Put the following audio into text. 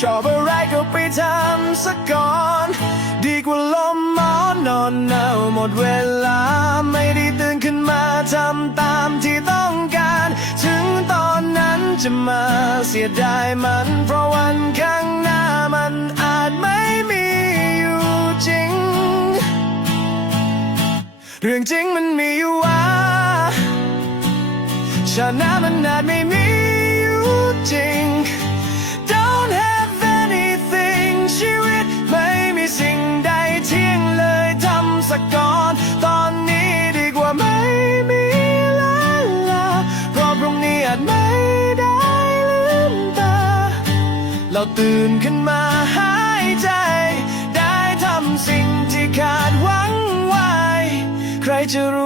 ชอบอะไรก็ไปทำสักก่อน ดีกว่าลมหมอนนอนหนาหมดเวลา ไม่ได้ตื่นขึ้นมาทำตามที่ต้องการ ถึงตอนนั้นจะมาเสียดายมัน เพราะวันข้างหน้ามันอาจไม่มีอยู่จริง เรื่องจริงมันมีอยู่ว่าชาติหน้ามันอาจไม่มี ตอนนี้ดีกว่าไม่มีแล้วล่ะเพราะพรุ่งนี้อาจไม่ได้ลืมตา เราตื่นขึ้นมาหายใจ ได้ทำสิ่งที่ขาดหวังไว้ ใครจะรู้